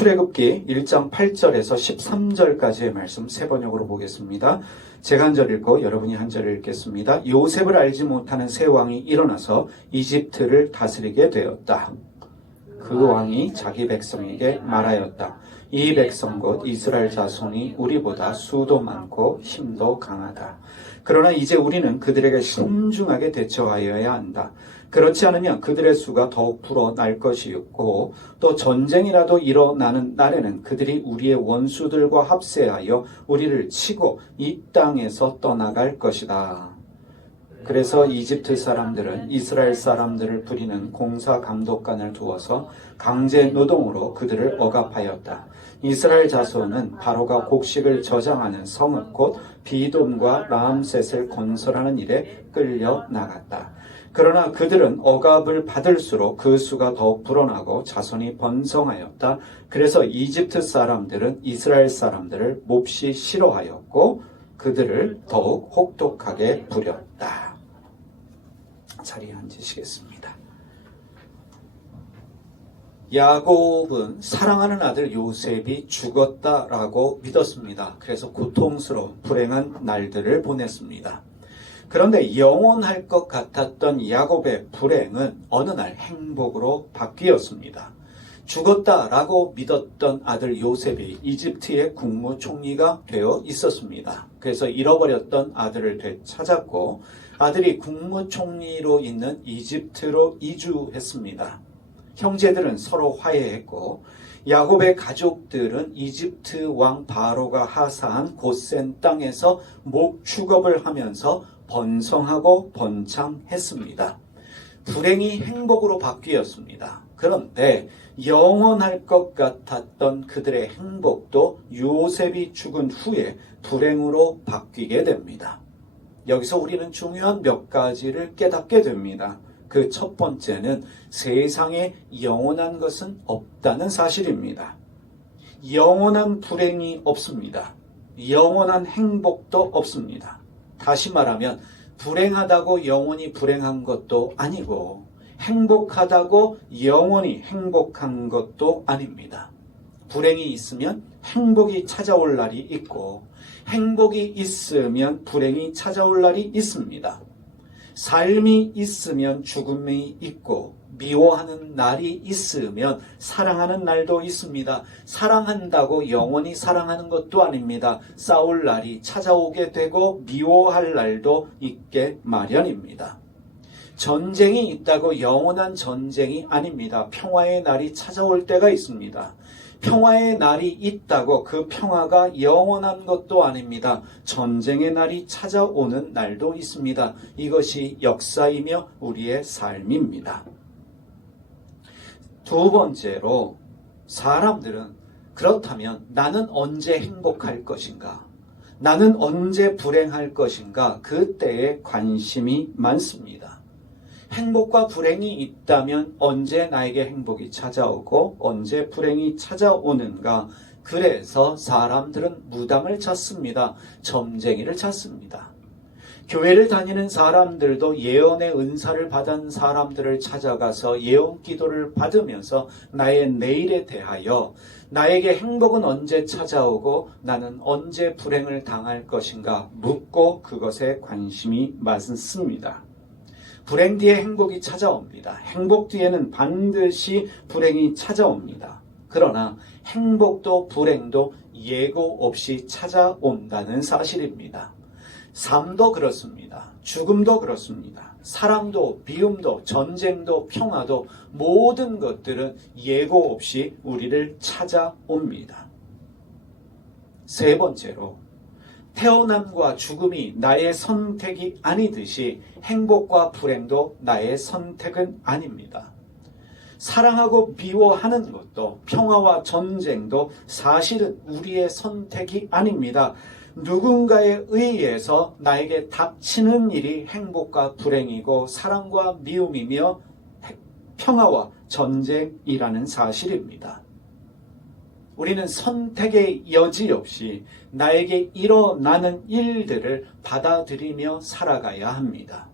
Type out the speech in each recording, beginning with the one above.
출애굽기 1장 8절에서 13절까지의 말씀 세 번역으로 보겠습니다. 제가 한 절 읽고 여러분이 한 절을 읽겠습니다. 요셉을 알지 못하는 새 왕이 일어나서 이집트를 다스리게 되었다. 그 왕이 자기 백성에게 말하였다. 이 백성 곧 이스라엘 자손이 우리보다 수도 많고 힘도 강하다. 그러나 이제 우리는 그들에게 신중하게 대처하여야 한다. 그렇지 않으면 그들의 수가 더욱 불어날 것이었고 또 전쟁이라도 일어나는 날에는 그들이 우리의 원수들과 합세하여 우리를 치고 이 땅에서 떠나갈 것이다. 그래서 이집트 사람들은 이스라엘 사람들을 부리는 공사 감독관을 두어서 강제 노동으로 그들을 억압하였다. 이스라엘 자손은 바로가 곡식을 저장하는 성읍 곧 비돔과 라암셋을 건설하는 일에 끌려 나갔다. 그러나 그들은 억압을 받을수록 그 수가 더욱 불어나고 자손이 번성하였다. 그래서 이집트 사람들은 이스라엘 사람들을 몹시 싫어하였고 그들을 더욱 혹독하게 부렸다. 자리에 앉으시겠습니다. 야곱은 사랑하는 아들 요셉이 죽었다라고 믿었습니다. 그래서 고통스러운 불행한 날들을 보냈습니다. 그런데 영원할 것 같았던 야곱의 불행은 어느 날 행복으로 바뀌었습니다. 죽었다라고 믿었던 아들 요셉이 이집트의 국무총리가 되어 있었습니다. 그래서 잃어버렸던 아들을 되찾았고 아들이 국무총리로 있는 이집트로 이주했습니다. 형제들은 서로 화해했고 야곱의 가족들은 이집트 왕 바로가 하사한 고센 땅에서 목축업을 하면서 번성하고 번창했습니다. 불행이 행복으로 바뀌었습니다. 그런데 영원할 것 같았던 그들의 행복도 요셉이 죽은 후에 불행으로 바뀌게 됩니다. 여기서 우리는 중요한 몇 가지를 깨닫게 됩니다. 그 첫 번째는 세상에 영원한 것은 없다는 사실입니다. 영원한 불행이 없습니다. 영원한 행복도 없습니다. 다시 말하면 불행하다고 영원히 불행한 것도 아니고 행복하다고 영원히 행복한 것도 아닙니다. 불행이 있으면 행복이 찾아올 날이 있고 행복이 있으면 불행이 찾아올 날이 있습니다. 삶이 있으면 죽음이 있고 미워하는 날이 있으면 사랑하는 날도 있습니다. 사랑한다고 영원히 사랑하는 것도 아닙니다. 싸울 날이 찾아오게 되고 미워할 날도 있게 마련입니다. 전쟁이 있다고 영원한 전쟁이 아닙니다. 평화의 날이 찾아올 때가 있습니다. 평화의 날이 있다고 그 평화가 영원한 것도 아닙니다. 전쟁의 날이 찾아오는 날도 있습니다. 이것이 역사이며 우리의 삶입니다. 두 번째로 사람들은 그렇다면 나는 언제 행복할 것인가? 나는 언제 불행할 것인가? 그때에 관심이 많습니다. 행복과 불행이 있다면 언제 나에게 행복이 찾아오고 언제 불행이 찾아오는가? 그래서 사람들은 무당을 찾습니다. 점쟁이를 찾습니다. 교회를 다니는 사람들도 예언의 은사를 받은 사람들을 찾아가서 예언 기도를 받으면서 나의 내일에 대하여 나에게 행복은 언제 찾아오고 나는 언제 불행을 당할 것인가 묻고 그것에 관심이 많습니다. 불행 뒤에 행복이 찾아옵니다. 행복 뒤에는 반드시 불행이 찾아옵니다. 그러나 행복도 불행도 예고 없이 찾아온다는 사실입니다. 삶도 그렇습니다. 죽음도 그렇습니다. 사랑도 미움도 전쟁도 평화도 모든 것들은 예고 없이 우리를 찾아옵니다. 세 번째로 태어남과 죽음이 나의 선택이 아니듯이 행복과 불행도 나의 선택은 아닙니다. 사랑하고 미워하는 것도 평화와 전쟁도 사실은 우리의 선택이 아닙니다. 누군가에 의해서 나에게 닥치는 일이 행복과 불행이고 사랑과 미움이며 평화와 전쟁이라는 사실입니다. 우리는 선택의 여지 없이 나에게 일어나는 일들을 받아들이며 살아가야 합니다.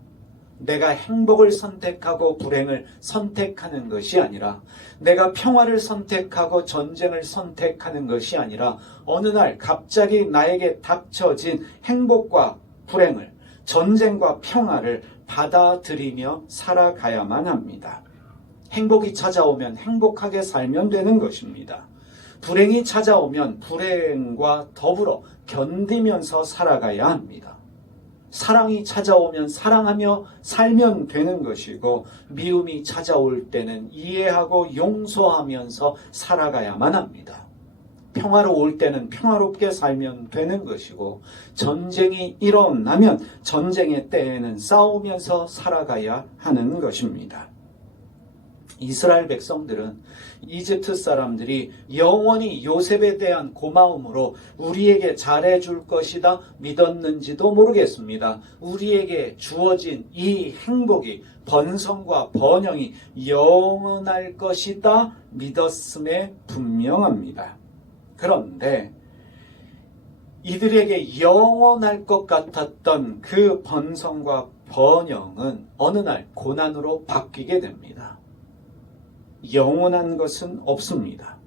내가 행복을 선택하고 불행을 선택하는 것이 아니라, 내가 평화를 선택하고 전쟁을 선택하는 것이 아니라, 어느 날 갑자기 나에게 닥쳐진 행복과 불행을, 전쟁과 평화를 받아들이며 살아가야만 합니다. 행복이 찾아오면 행복하게 살면 되는 것입니다. 불행이 찾아오면 불행과 더불어 견디면서 살아가야 합니다. 사랑이 찾아오면 사랑하며 살면 되는 것이고, 미움이 찾아올 때는 이해하고 용서하면서 살아가야만 합니다. 평화로 올 때는 평화롭게 살면 되는 것이고, 전쟁이 일어나면 전쟁의 때에는 싸우면서 살아가야 하는 것입니다. 이스라엘 백성들은 이집트 사람들이 영원히 요셉에 대한 고마움으로 우리에게 잘해줄 것이다 믿었는지도 모르겠습니다. 우리에게 주어진 이 행복이, 번성과 번영이 영원할 것이다 믿었음에 분명합니다. 그런데 이들에게 영원할 것 같았던 그 번성과 번영은 어느 날 고난으로 바뀌게 됩니다. 영원한 것은 없습니다.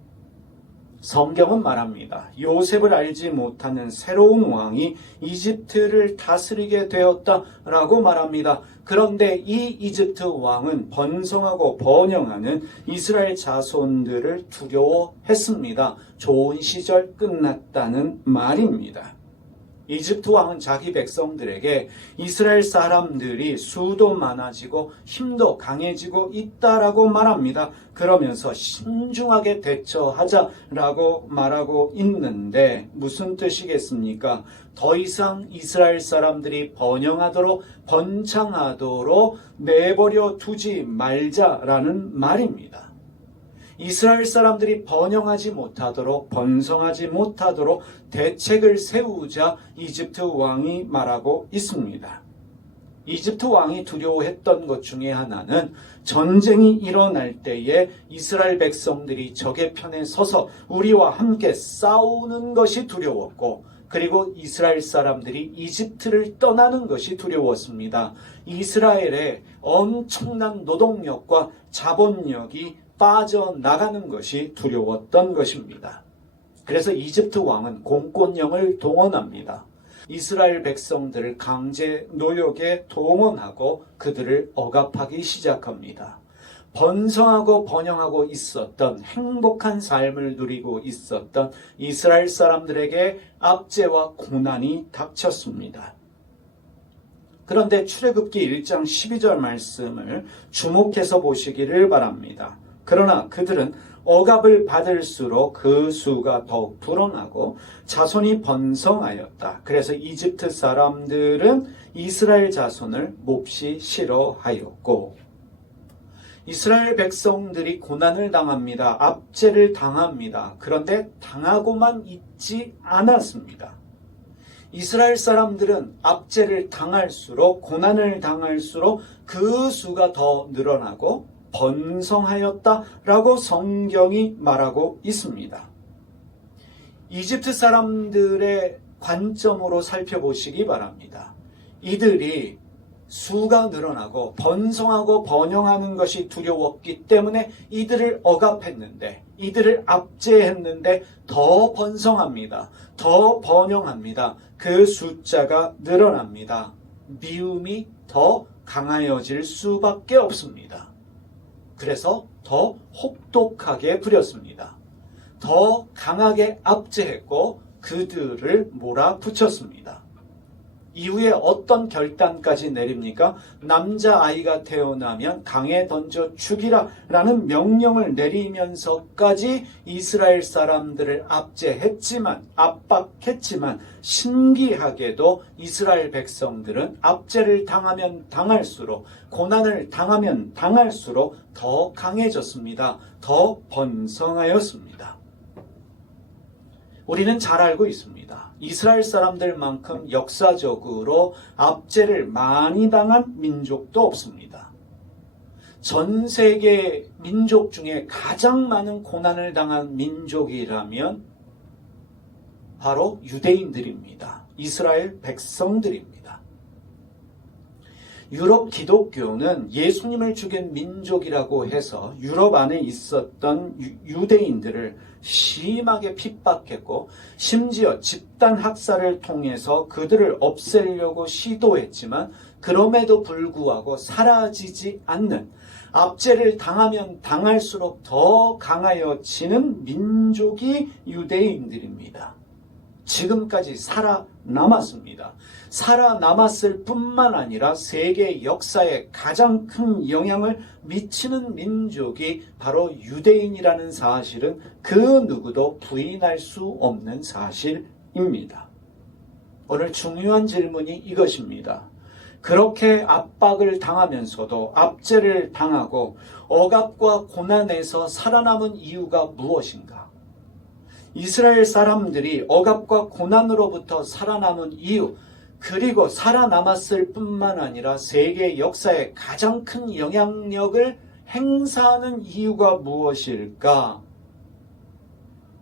성경은 말합니다. 요셉을 알지 못하는 새로운 왕이 이집트를 다스리게 되었다라고 말합니다. 그런데 이 이집트 왕은 번성하고 번영하는 이스라엘 자손들을 두려워했습니다. 좋은 시절 끝났다는 말입니다. 이집트 왕은 자기 백성들에게 이스라엘 사람들이 수도 많아지고 힘도 강해지고 있다라고 말합니다. 그러면서 신중하게 대처하자라고 말하고 있는데 무슨 뜻이겠습니까? 더 이상 이스라엘 사람들이 번영하도록 번창하도록 내버려 두지 말자라는 말입니다. 이스라엘 사람들이 번영하지 못하도록, 번성하지 못하도록 대책을 세우자 이집트 왕이 말하고 있습니다. 이집트 왕이 두려워했던 것 중에 하나는 전쟁이 일어날 때에 이스라엘 백성들이 적의 편에 서서 우리와 함께 싸우는 것이 두려웠고, 그리고 이스라엘 사람들이 이집트를 떠나는 것이 두려웠습니다. 이스라엘의 엄청난 노동력과 자본력이 빠져나가는 것이 두려웠던 것입니다. 그래서 이집트 왕은 공권력을 동원합니다. 이스라엘 백성들을 강제 노역에 동원하고 그들을 억압하기 시작합니다. 번성하고 번영하고 있었던 행복한 삶을 누리고 있었던 이스라엘 사람들에게 압제와 고난이 닥쳤습니다. 그런데 출애굽기 1장 12절 말씀을 주목해서 보시기를 바랍니다. 그러나 그들은 억압을 받을수록 그 수가 더욱 불어나고 자손이 번성하였다. 그래서 이집트 사람들은 이스라엘 자손을 몹시 싫어하였고, 이스라엘 백성들이 고난을 당합니다. 압제를 당합니다. 그런데 당하고만 있지 않았습니다. 이스라엘 사람들은 압제를 당할수록, 고난을 당할수록 그 수가 더 늘어나고 번성하였다라고 성경이 말하고 있습니다. 이집트 사람들의 관점으로 살펴보시기 바랍니다. 이들이 수가 늘어나고 번성하고 번영하는 것이 두려웠기 때문에 이들을 억압했는데, 이들을 압제했는데 더 번성합니다. 더 번영합니다. 그 숫자가 늘어납니다. 미움이 더 강하여질 수밖에 없습니다. 그래서 더 혹독하게 부렸습니다. 더 강하게 압제했고 그들을 몰아붙였습니다. 이후에 어떤 결단까지 내립니까? 남자아이가 태어나면 강에 던져 죽이라 라는 명령을 내리면서까지 이스라엘 사람들을 압제했지만, 압박했지만 신기하게도 이스라엘 백성들은 압제를 당하면 당할수록, 고난을 당하면 당할수록 더 강해졌습니다. 더 번성하였습니다. 우리는 잘 알고 있습니다. 이스라엘 사람들만큼 역사적으로 압제를 많이 당한 민족도 없습니다. 전 세계 민족 중에 가장 많은 고난을 당한 민족이라면 바로 유대인들입니다. 이스라엘 백성들입니다. 유럽 기독교는 예수님을 죽인 민족이라고 해서 유럽 안에 있었던 유대인들을 심하게 핍박했고 심지어 집단 학살을 통해서 그들을 없애려고 시도했지만 그럼에도 불구하고 사라지지 않는, 압제를 당하면 당할수록 더 강하여지는 민족이 유대인들입니다. 지금까지 살아남았습니다. 살아남았을 뿐만 아니라 세계 역사에 가장 큰 영향을 미치는 민족이 바로 유대인이라는 사실은 그 누구도 부인할 수 없는 사실입니다. 오늘 중요한 질문이 이것입니다. 그렇게 압박을 당하면서도 압제를 당하고 억압과 고난에서 살아남은 이유가 무엇인가? 이스라엘 사람들이 억압과 고난으로부터 살아남은 이유, 그리고 살아남았을 뿐만 아니라 세계 역사에 가장 큰 영향력을 행사하는 이유가 무엇일까?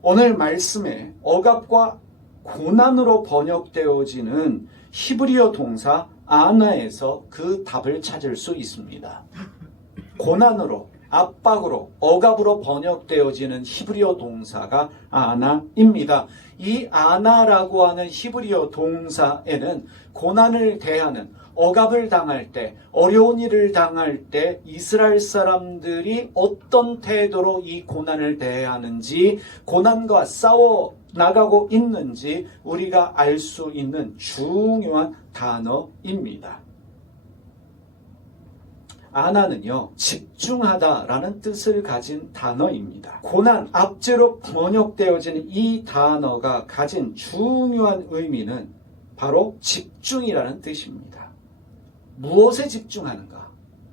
오늘 말씀에 억압과 고난으로 번역되어지는 히브리어 동사 아나에서 그 답을 찾을 수 있습니다. 고난으로, 압박으로, 억압으로 번역되어지는 히브리어 동사가 아나입니다. 이 아나라고 하는 히브리어 동사에는 고난을 대하는, 억압을 당할 때, 어려운 일을 당할 때 이스라엘 사람들이 어떤 태도로 이 고난을 대하는지, 고난과 싸워 나가고 있는지 우리가 알 수 있는 중요한 단어입니다. 아나는요, 집중하다라는 뜻을 가진 단어입니다. 고난, 압제로 번역되어지는 이 단어가 가진 중요한 의미는 바로 집중이라는 뜻입니다. 무엇에 집중하는가?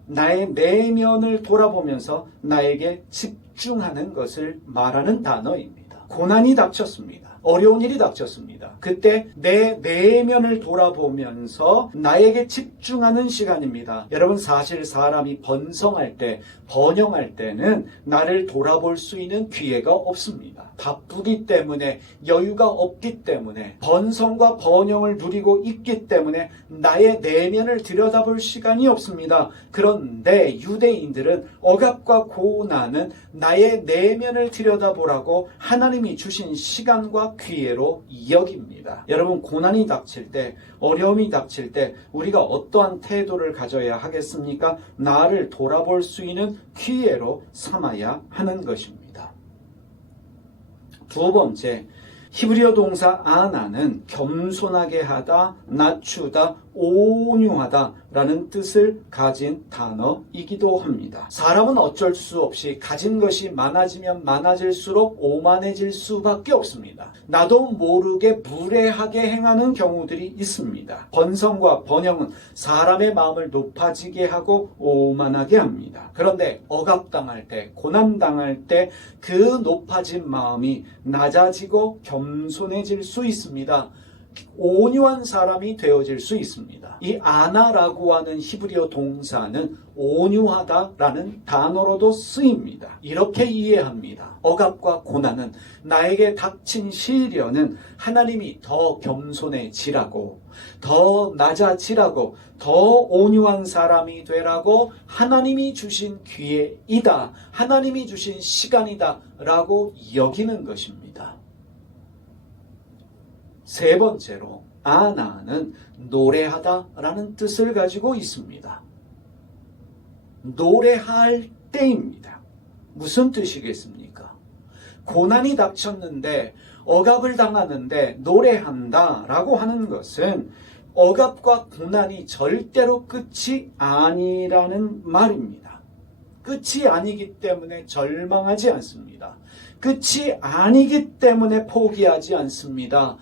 나의 내면을 돌아보면서 나에게 집중하는 것을 말하는 단어입니다. 고난이 닥쳤습니다. 어려운 일이 닥쳤습니다. 그때 내 내면을 돌아보면서 나에게 집중하는 시간입니다. 여러분, 사실 사람이 번성할 때, 번영할 때는 나를 돌아볼 수 있는 기회가 없습니다. 바쁘기 때문에, 여유가 없기 때문에, 번성과 번영을 누리고 있기 때문에 나의 내면을 들여다볼 시간이 없습니다. 그런데 유대인들은 억압과 고난은 나의 내면을 들여다보라고 하나님이 주신 시간과 기회로 여깁니다. 여러분, 고난이 닥칠 때, 어려움이 닥칠 때 우리가 어떠한 태도를 가져야 하겠습니까? 나를 돌아볼 수 있는 기회로 삼아야 하는 것입니다. 두 번째, 히브리어 동사 아나는 겸손하게 하다, 낮추다, 온유하다 라는 뜻을 가진 단어이기도 합니다. 사람은 어쩔 수 없이 가진 것이 많아지면 많아질수록 오만해질 수밖에 없습니다. 나도 모르게 무례하게 행하는 경우들이 있습니다. 번성과 번영은 사람의 마음을 높아지게 하고 오만하게 합니다. 그런데 억압당할 때, 고난당할 때 그 높아진 마음이 낮아지고 겸손해질 수 있습니다. 온유한 사람이 되어질 수 있습니다. 이 아나라고 하는 히브리어 동사는 온유하다라는 단어로도 쓰입니다. 이렇게 이해합니다. 억압과 고난은, 나에게 닥친 시련은 하나님이 더 겸손해지라고, 더 낮아지라고, 더 온유한 사람이 되라고 하나님이 주신 기회이다, 하나님이 주신 시간이다 라고 여기는 것입니다. 세 번째로, 아나는 노래하다라는 뜻을 가지고 있습니다. 노래할 때입니다. 무슨 뜻이겠습니까? 고난이 닥쳤는데, 억압을 당하는데 노래한다라고 하는 것은 억압과 고난이 절대로 끝이 아니라는 말입니다. 끝이 아니기 때문에 절망하지 않습니다. 끝이 아니기 때문에 포기하지 않습니다.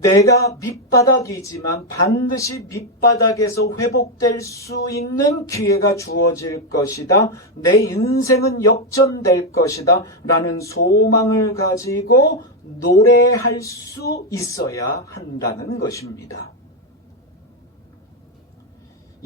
내가 밑바닥이지만 반드시 밑바닥에서 회복될 수 있는 기회가 주어질 것이다. 내 인생은 역전될 것이다. 라는 소망을 가지고 노래할 수 있어야 한다는 것입니다.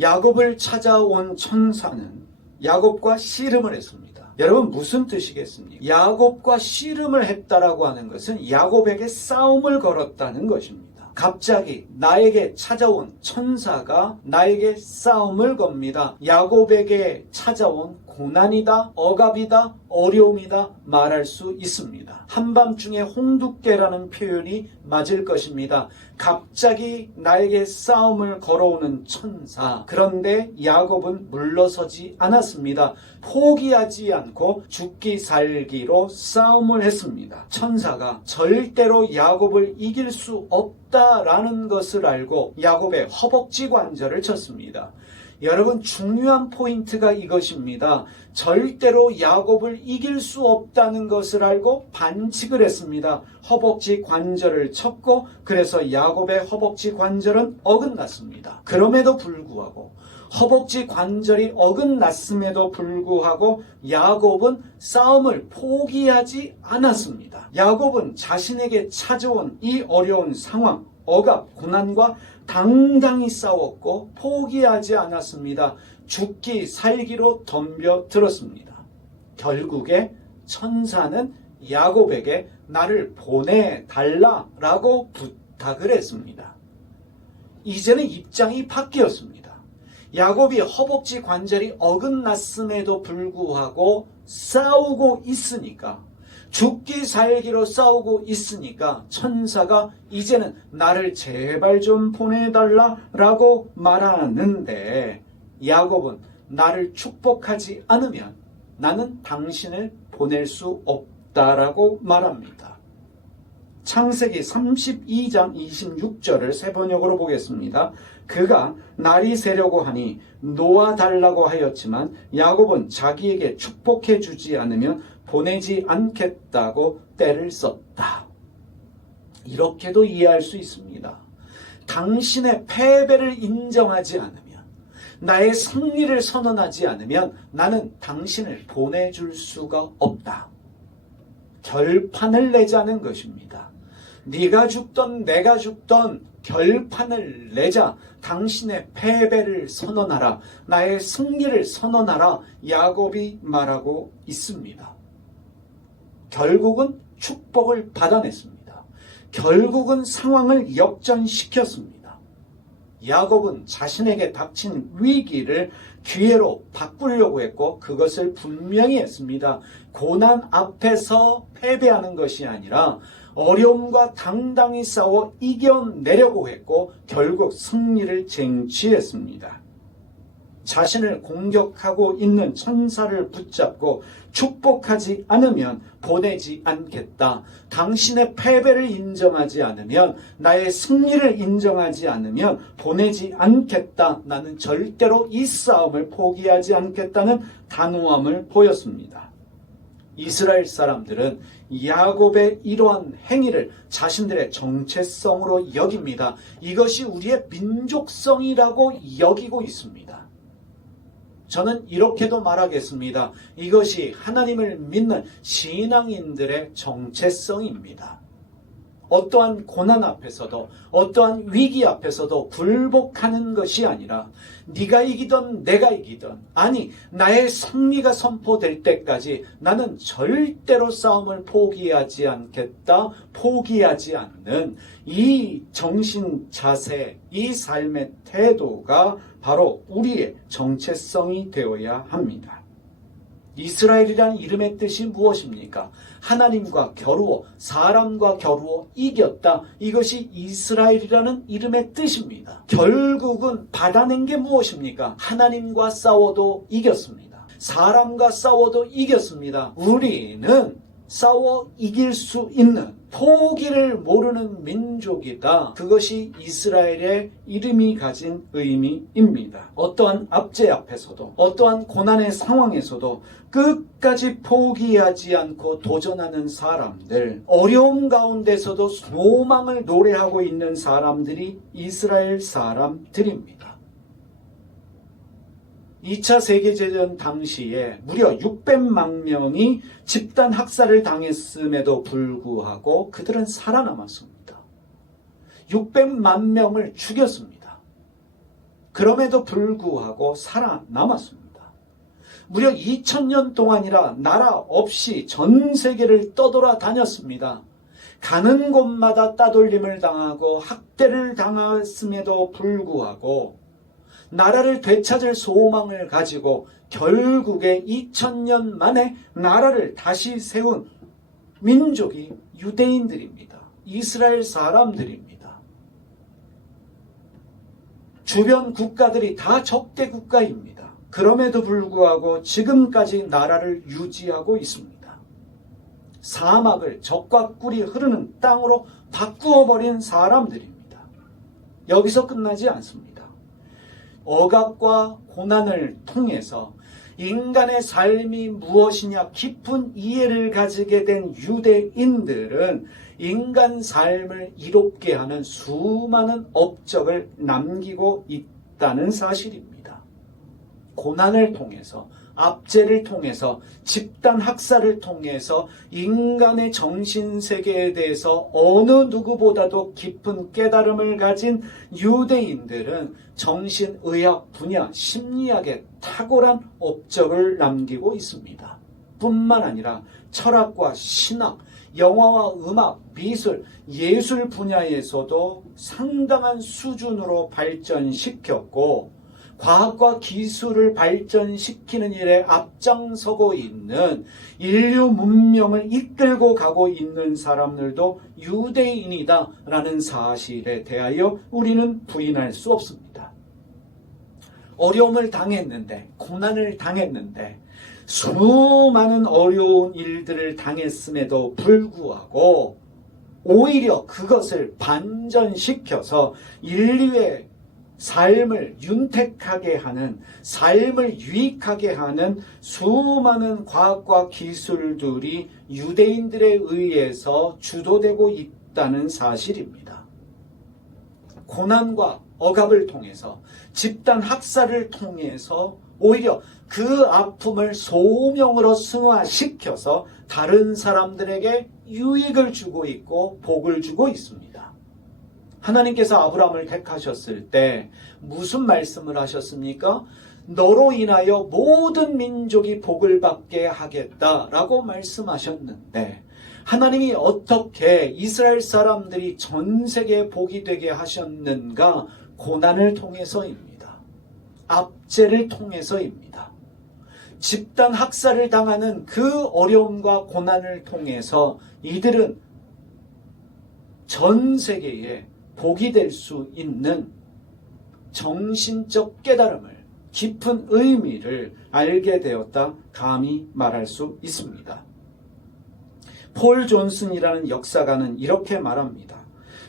야곱을 찾아온 천사는 야곱과 씨름을 했습니다. 여러분, 무슨 뜻이겠습니까? 야곱과 씨름을 했다라고 하는 것은 야곱에게 싸움을 걸었다는 것입니다. 갑자기 나에게 찾아온 천사가 나에게 싸움을 겁니다. 야곱에게 찾아온 고난이다, 억압이다, 어려움이다 말할 수 있습니다. 한밤중에 홍두깨라는 표현이 맞을 것입니다. 갑자기 나에게 싸움을 걸어오는 천사. 그런데 야곱은 물러서지 않았습니다. 포기하지 않고 죽기 살기로 싸움을 했습니다. 천사가 절대로 야곱을 이길 수 없다라는 것을 알고 야곱의 허벅지 관절을 쳤습니다. 여러분, 중요한 포인트가 이것입니다. 절대로 야곱을 이길 수 없다는 것을 알고 반칙을 했습니다. 허벅지 관절을 쳤고, 그래서 야곱의 허벅지 관절은 어긋났습니다. 그럼에도 불구하고 허벅지 관절이 어긋났음에도 불구하고 야곱은 싸움을 포기하지 않았습니다. 야곱은 자신에게 찾아온 이 어려운 상황, 억압, 고난과 당당히 싸웠고 포기하지 않았습니다. 죽기 살기로 덤벼들었습니다. 결국에 천사는 야곱에게 나를 보내달라라고 부탁을 했습니다. 이제는 입장이 바뀌었습니다. 야곱이 허벅지 관절이 어긋났음에도 불구하고 싸우고 있으니까, 죽기 살기로 싸우고 있으니까 천사가 이제는 나를 제발 좀 보내달라라고 말하는데, 야곱은 나를 축복하지 않으면 나는 당신을 보낼 수 없다라고 말합니다. 창세기 32장 26절을 세 번역으로 보겠습니다. 그가 날이 새려고 하니 놓아달라고 하였지만 야곱은 자기에게 축복해 주지 않으면 보내지 않겠다고 때를 썼다. 이렇게도 이해할 수 있습니다. 당신의 패배를 인정하지 않으면, 나의 승리를 선언하지 않으면 나는 당신을 보내줄 수가 없다. 결판을 내자는 것입니다. 네가 죽던 내가 죽던 결판을 내자. 당신의 패배를 선언하라. 나의 승리를 선언하라. 야곱이 말하고 있습니다. 결국은 축복을 받아냈습니다. 결국은 상황을 역전시켰습니다. 야곱은 자신에게 닥친 위기를 기회로 바꾸려고 했고, 그것을 분명히 했습니다. 고난 앞에서 패배하는 것이 아니라 어려움과 당당히 싸워 이겨내려고 했고, 결국 승리를 쟁취했습니다. 자신을 공격하고 있는 천사를 붙잡고 축복하지 않으면 보내지 않겠다. 당신의 패배를 인정하지 않으면, 나의 승리를 인정하지 않으면 보내지 않겠다. 나는 절대로 이 싸움을 포기하지 않겠다는 단호함을 보였습니다. 이스라엘 사람들은 야곱의 이러한 행위를 자신들의 정체성으로 여깁니다. 이것이 우리의 민족성이라고 여기고 있습니다. 저는 이렇게도 말하겠습니다. 이것이 하나님을 믿는 신앙인들의 정체성입니다. 어떠한 고난 앞에서도, 어떠한 위기 앞에서도 굴복하는 것이 아니라, 네가 이기던 내가 이기던, 아니 나의 승리가 선포될 때까지 나는 절대로 싸움을 포기하지 않겠다, 포기하지 않는 이 정신 자세, 이 삶의 태도가 바로 우리의 정체성이 되어야 합니다. 이스라엘이라는 이름의 뜻이 무엇입니까? 하나님과 겨루어, 사람과 겨루어 이겼다. 이것이 이스라엘이라는 이름의 뜻입니다. 결국은 받아낸 게 무엇입니까? 하나님과 싸워도 이겼습니다. 사람과 싸워도 이겼습니다. 우리는 싸워 이길 수 있는, 포기를 모르는 민족이다. 그것이 이스라엘의 이름이 가진 의미입니다. 어떠한 압제 앞에서도, 어떠한 고난의 상황에서도 끝까지 포기하지 않고 도전하는 사람들, 어려움 가운데서도 소망을 노래하고 있는 사람들이 이스라엘 사람들입니다. 2차 세계대전 당시에 무려 600만 명이 집단 학살을 당했음에도 불구하고 그들은 살아남았습니다. 600만 명을 죽였습니다. 그럼에도 불구하고 살아남았습니다. 무려 2000년 동안이라 나라 없이 전 세계를 떠돌아 다녔습니다. 가는 곳마다 따돌림을 당하고 학대를 당했음에도 불구하고 나라를 되찾을 소망을 가지고 결국에 2000년 만에 나라를 다시 세운 민족이 유대인들입니다. 이스라엘 사람들입니다. 주변 국가들이 다 적대 국가입니다. 그럼에도 불구하고 지금까지 나라를 유지하고 있습니다. 사막을 적과 꿀이 흐르는 땅으로 바꾸어 버린 사람들입니다. 여기서 끝나지 않습니다. 억압과 고난을 통해서 인간의 삶이 무엇이냐 깊은 이해를 가지게 된 유대인들은 인간 삶을 이롭게 하는 수많은 업적을 남기고 있다는 사실입니다. 고난을 통해서, 압제를 통해서, 집단 학살을 통해서 인간의 정신세계에 대해서 어느 누구보다도 깊은 깨달음을 가진 유대인들은 정신의학 분야, 심리학에 탁월한 업적을 남기고 있습니다. 뿐만 아니라 철학과 신학, 영화와 음악, 미술, 예술 분야에서도 상당한 수준으로 발전시켰고 과학과 기술을 발전시키는 일에 앞장서고 있는 인류 문명을 이끌고 가고 있는 사람들도 유대인이다라는 사실에 대하여 우리는 부인할 수 없습니다. 어려움을 당했는데, 고난을 당했는데, 수많은 어려운 일들을 당했음에도 불구하고 오히려 그것을 반전시켜서 인류의 삶을 윤택하게 하는, 삶을 유익하게 하는 수많은 과학과 기술들이 유대인들에 의해서 주도되고 있다는 사실입니다. 고난과 억압을 통해서, 집단 학살을 통해서 오히려 그 아픔을 소명으로 승화시켜서 다른 사람들에게 유익을 주고 있고 복을 주고 있습니다. 하나님께서 아브라함을 택하셨을 때 무슨 말씀을 하셨습니까? 너로 인하여 모든 민족이 복을 받게 하겠다라고 말씀하셨는데 하나님이 어떻게 이스라엘 사람들이 전 세계에 복이 되게 하셨는가? 고난을 통해서입니다. 압제를 통해서입니다. 집단 학살을 당하는 그 어려움과 고난을 통해서 이들은 전 세계에 복이 될 수 있는 정신적 깨달음을, 깊은 의미를 알게 되었다 감히 말할 수 있습니다. 폴 존슨이라는 역사가는 이렇게 말합니다.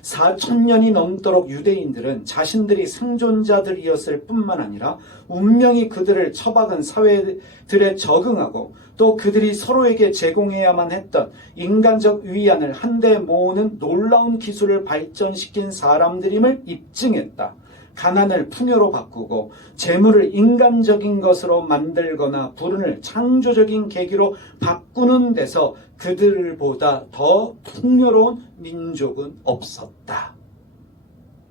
4000년이 넘도록 유대인들은 자신들이 생존자들이었을 뿐만 아니라 운명이 그들을 처박은 사회들에 적응하고 또 그들이 서로에게 제공해야만 했던 인간적 위안을 한데 모으는 놀라운 기술을 발전시킨 사람들임을 입증했다. 가난을 풍요로 바꾸고 재물을 인간적인 것으로 만들거나 불운을 창조적인 계기로 바꾸는 데서 그들보다 더 풍요로운 민족은 없었다.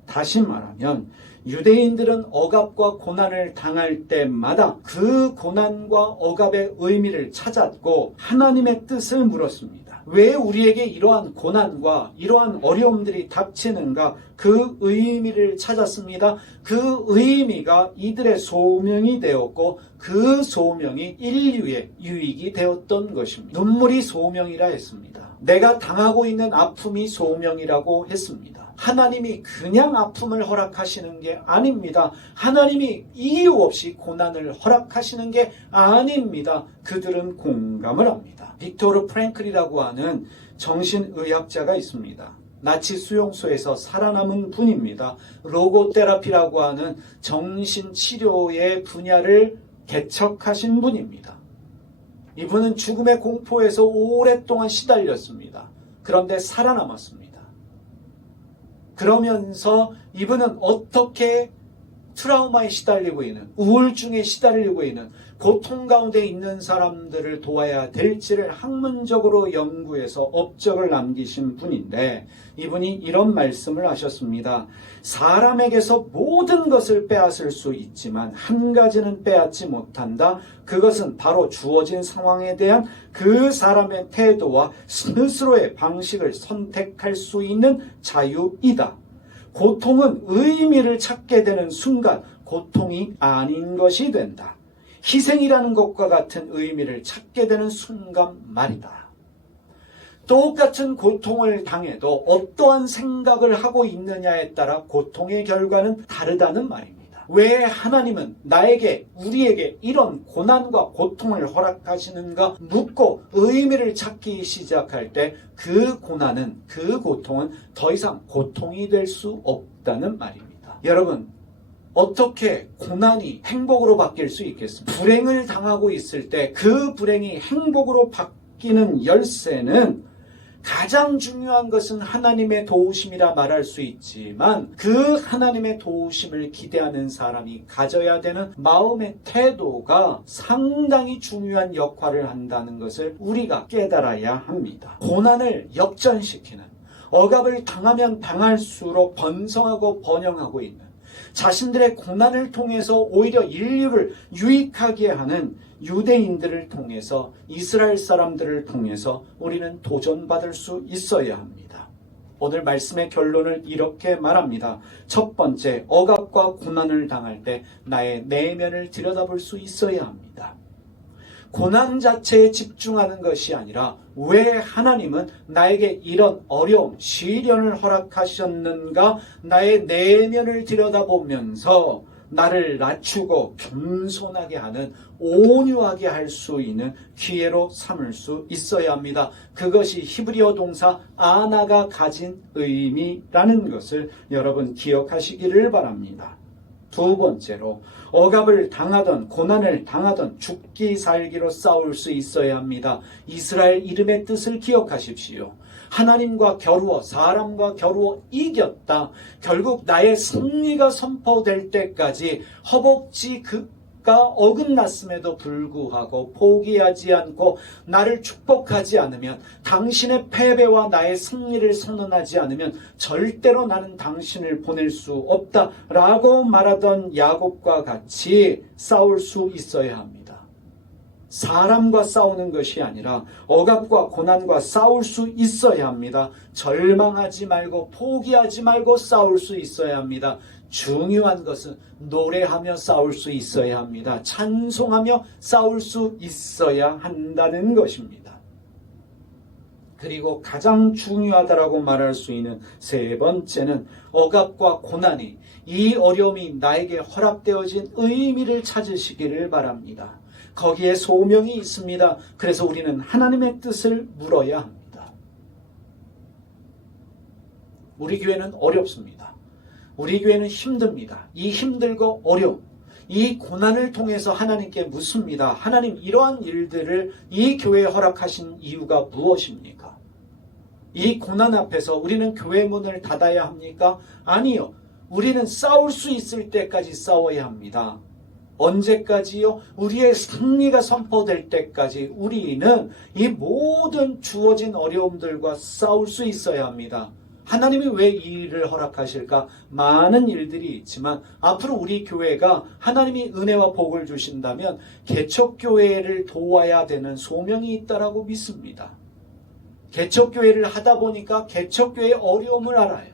다시 말하면 유대인들은 억압과 고난을 당할 때마다 그 고난과 억압의 의미를 찾았고 하나님의 뜻을 물었습니다. 왜 우리에게 이러한 고난과 이러한 어려움들이 닥치는가? 그 의미를 찾았습니다. 그 의미가 이들의 소명이 되었고 그 소명이 인류의 유익이 되었던 것입니다. 눈물이 소명이라 했습니다. 내가 당하고 있는 아픔이 소명이라고 했습니다. 하나님이 그냥 아픔을 허락하시는 게 아닙니다. 하나님이 이유 없이 고난을 허락하시는 게 아닙니다. 그들은 공감을 합니다. 빅토르 프랭클이라고 하는 정신의학자가 있습니다. 나치 수용소에서 살아남은 분입니다. 로고테라피라고 하는 정신치료의 분야를 개척하신 분입니다. 이분은 죽음의 공포에서 오랫동안 시달렸습니다. 그런데 살아남았습니다. 그러면서 이분은 어떻게 트라우마에 시달리고 있는, 우울증에 시달리고 있는, 고통 가운데 있는 사람들을 도와야 될지를 학문적으로 연구해서 업적을 남기신 분인데, 이분이 이런 말씀을 하셨습니다. 사람에게서 모든 것을 빼앗을 수 있지만 한 가지는 빼앗지 못한다. 그것은 바로 주어진 상황에 대한 그 사람의 태도와 스스로의 방식을 선택할 수 있는 자유이다. 고통은 의미를 찾게 되는 순간 고통이 아닌 것이 된다. 희생이라는 것과 같은 의미를 찾게 되는 순간 말이다. 똑같은 고통을 당해도 어떠한 생각을 하고 있느냐에 따라 고통의 결과는 다르다는 말입니다. 왜 하나님은 나에게, 우리에게 이런 고난과 고통을 허락하시는가 묻고 의미를 찾기 시작할 때 그 고난은, 그 고통은 더 이상 고통이 될 수 없다는 말입니다. 여러분, 어떻게 고난이 행복으로 바뀔 수 있겠습니까? 불행을 당하고 있을 때 그 불행이 행복으로 바뀌는 열쇠는 가장 중요한 것은 하나님의 도우심이라 말할 수 있지만 그 하나님의 도우심을 기대하는 사람이 가져야 되는 마음의 태도가 상당히 중요한 역할을 한다는 것을 우리가 깨달아야 합니다. 고난을 역전시키는, 억압을 당하면 당할수록 번성하고 번영하고 있는, 자신들의 고난을 통해서 오히려 인류를 유익하게 하는 유대인들을 통해서, 이스라엘 사람들을 통해서 우리는 도전받을 수 있어야 합니다. 오늘 말씀의 결론을 이렇게 말합니다. 첫 번째, 억압과 고난을 당할 때 나의 내면을 들여다볼 수 있어야 합니다. 고난 자체에 집중하는 것이 아니라 왜 하나님은 나에게 이런 어려움, 시련을 허락하셨는가, 나의 내면을 들여다보면서 나를 낮추고 겸손하게 하는, 온유하게 할 수 있는 기회로 삼을 수 있어야 합니다. 그것이 히브리어 동사 아나가 가진 의미라는 것을 여러분 기억하시기를 바랍니다. 두 번째로, 억압을 당하던, 고난을 당하던 죽기 살기로 싸울 수 있어야 합니다. 이스라엘 이름의 뜻을 기억하십시오. 하나님과 겨루어, 사람과 겨루어 이겼다. 결국 나의 승리가 선포될 때까지 허벅지가 어긋났음에도 불구하고 포기하지 않고 나를 축복하지 않으면, 당신의 패배와 나의 승리를 선언하지 않으면 절대로 나는 당신을 보낼 수 없다라고 말하던 야곱과 같이 싸울 수 있어야 합니다. 사람과 싸우는 것이 아니라 억압과 고난과 싸울 수 있어야 합니다. 절망하지 말고 포기하지 말고 싸울 수 있어야 합니다. 중요한 것은 노래하며 싸울 수 있어야 합니다. 찬송하며 싸울 수 있어야 한다는 것입니다. 그리고 가장 중요하다라고 말할 수 있는 세 번째는, 억압과 고난이, 이 어려움이 나에게 허락되어진 의미를 찾으시기를 바랍니다. 거기에 소명이 있습니다. 그래서 우리는 하나님의 뜻을 물어야 합니다. 우리 교회는 어렵습니다. 우리 교회는 힘듭니다. 이 힘들고 어려움, 이 고난을 통해서 하나님께 묻습니다. 하나님, 이러한 일들을 이 교회에 허락하신 이유가 무엇입니까? 이 고난 앞에서 우리는 교회 문을 닫아야 합니까? 아니요. 우리는 싸울 수 있을 때까지 싸워야 합니다. 언제까지요? 우리의 승리가 선포될 때까지 우리는 이 모든 주어진 어려움들과 싸울 수 있어야 합니다. 하나님이 왜 이 일을 허락하실까? 많은 일들이 있지만 앞으로 우리 교회가 하나님이 은혜와 복을 주신다면 개척교회를 도와야 되는 소명이 있다라고 믿습니다. 개척교회를 하다 보니까 개척교회의 어려움을 알아요.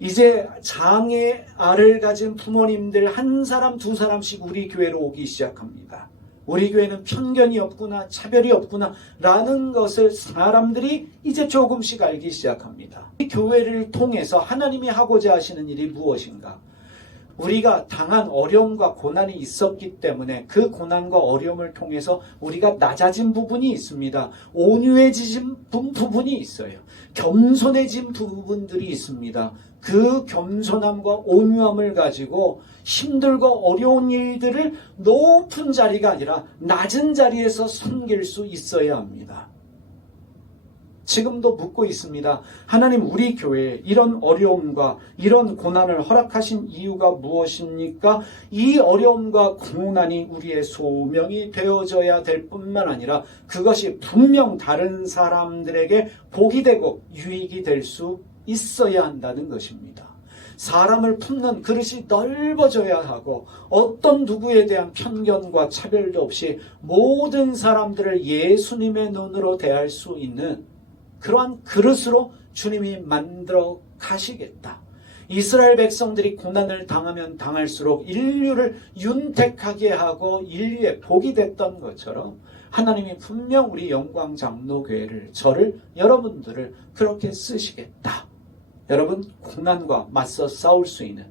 이제 장애 아를 가진 부모님들 한 사람 두 사람씩 우리 교회로 오기 시작합니다. 우리 교회는 편견이 없구나, 차별이 없구나 라는 것을 사람들이 이제 조금씩 알기 시작합니다. 이 교회를 통해서 하나님이 하고자 하시는 일이 무엇인가? 우리가 당한 어려움과 고난이 있었기 때문에 그 고난과 어려움을 통해서 우리가 낮아진 부분이 있습니다. 온유해진 부분이 있어요. 겸손해진 부분들이 있습니다. 그 겸손함과 온유함을 가지고 힘들고 어려운 일들을 높은 자리가 아니라 낮은 자리에서 섬길 수 있어야 합니다. 지금도 묻고 있습니다. 하나님, 우리 교회에 이런 어려움과 이런 고난을 허락하신 이유가 무엇입니까? 이 어려움과 고난이 우리의 소명이 되어져야 될 뿐만 아니라 그것이 분명 다른 사람들에게 복이 되고 유익이 될 수 있어야 한다는 것입니다. 사람을 품는 그릇이 넓어져야 하고 어떤 누구에 대한 편견과 차별도 없이 모든 사람들을 예수님의 눈으로 대할 수 있는 그러한 그릇으로 주님이 만들어 가시겠다. 이스라엘 백성들이 고난을 당하면 당할수록 인류를 윤택하게 하고 인류의 복이 됐던 것처럼 하나님이 분명 우리 영광장로교회를, 저를, 여러분들을 그렇게 쓰시겠다. 여러분, 고난과 맞서 싸울 수 있는,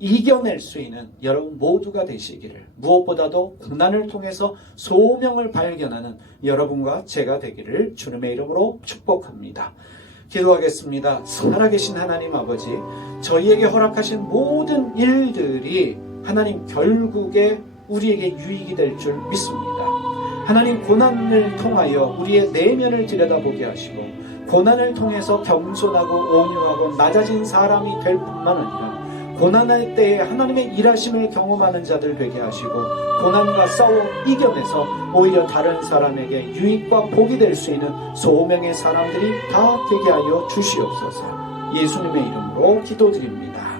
이겨낼 수 있는 여러분 모두가 되시기를, 무엇보다도 고난을 통해서 소명을 발견하는 여러분과 제가 되기를 주님의 이름으로 축복합니다. 기도하겠습니다. 살아계신 하나님 아버지, 저희에게 허락하신 모든 일들이 하나님 결국에 우리에게 유익이 될 줄 믿습니다. 하나님, 고난을 통하여 우리의 내면을 들여다보게 하시고 고난을 통해서 겸손하고 온유하고 낮아진 사람이 될 뿐만 아니라 고난할 때에 하나님의 일하심을 경험하는 자들 되게 하시고 고난과 싸워 이겨내서 오히려 다른 사람에게 유익과 복이 될 수 있는 소명의 사람들이 다 되게 하여 주시옵소서. 예수님의 이름으로 기도드립니다.